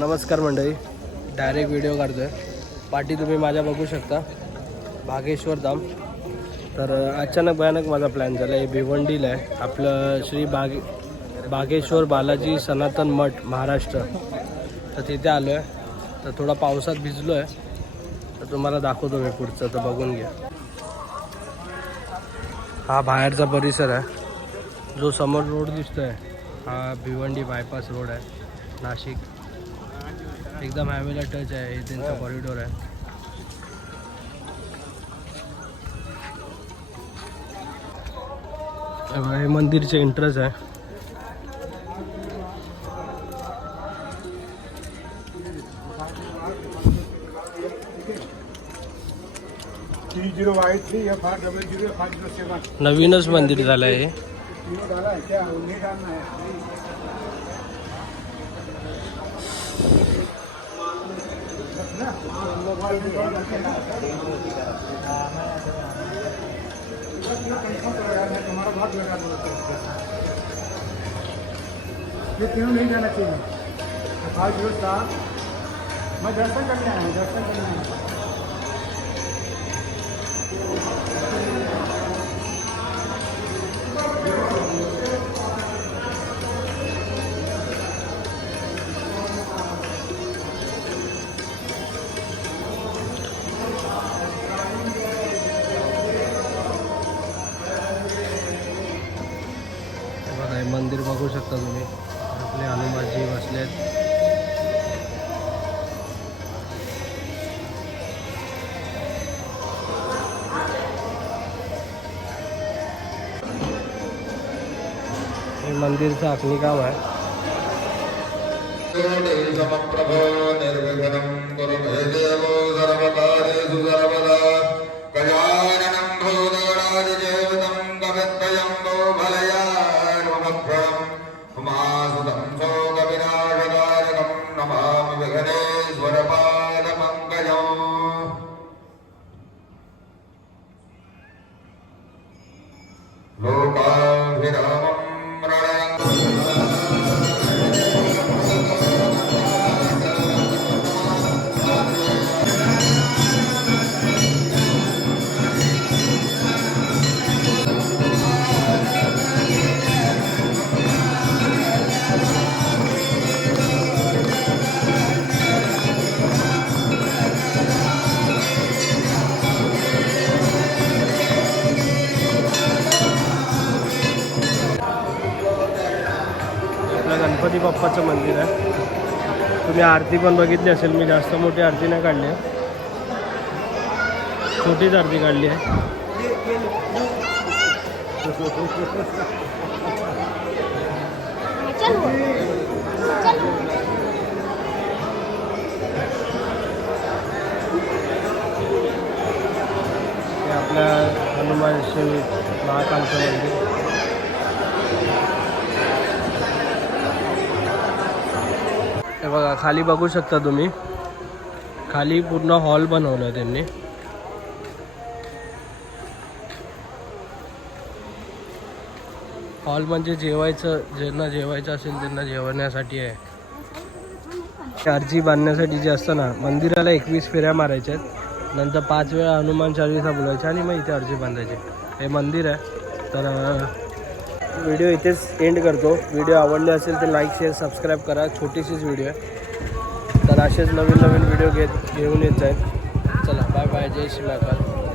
नमस्कार मंडळी, direct video काढतोय. पाठी तुम्ही माझ्या बघू शकता, भागेश्वर धाम. तर अचानक भयानक माझा प्लॅन झाला आहे. भिवंडीला आहे आपलं श्री बागेश्वर बालाजी सनातन मठ महाराष्ट्र. तर तिथे आलो आहे. तर थोडा पावसात भिजलो आहे, तर तुम्हाला दाखवतो मी पुढचं, तर बघून घ्या. हा बाहेरचा परिसर आहे. जो समोर रोड दिसतोय हा भिवंडी बायपास रोड आहे, नाशिक. एकदम हायवेला टच आहे. हे त्यांचा कॉरिडोर आहे. हे मंदिरचे एंट्रन्स आहे. नवीनच मंदिर झालं आहे. ये क्यों नहीं जाना चाहिए? 507 मैं दर्शन करने आया हूँ, दर्शन करने आया हूँ. हे मंदिर बघू शकता तुम्ही. आपले हनुमानजी बसलेत. हे मंदिरचं आखणी काम आहे. गणपती बाप्पाचं मंदिर आहे. तुम्ही आरती पण बघितली असेल. मी जास्त मोठी आरती नाही काढली आहे, छोटीच आरती काढली आहे. हे आपल्या हनुमान श्री महाकालचं मंदिर. हे बघा, खाली बघू शकता तुम्ही. खाली पूर्ण हॉल बनवलं आहे त्यांनी. हॉल म्हणजे ज्यांना जेवायचं असेल त्यांना जेवण्यासाठी आहे. आरती बांधण्यासाठी जे असतं ना, मंदिराला 21 फेऱ्या मारायच्या आहेत. नंतर 5 वेळा हनुमान चालीसा बोलायचे आणि मग इथे आरती बांधायची. हे मंदिर आहे. तर व्हिडिओ इथेच एंड करतो. व्हिडिओ आवडले असेल तर लाईक शेअर सबस्क्राईब करा. छोटीशीच व्हिडिओ आहे. तर असेच नवीन व्हिडिओ घेऊन येत आहेत. चला, बाय बाय. जय श्री महाकाल.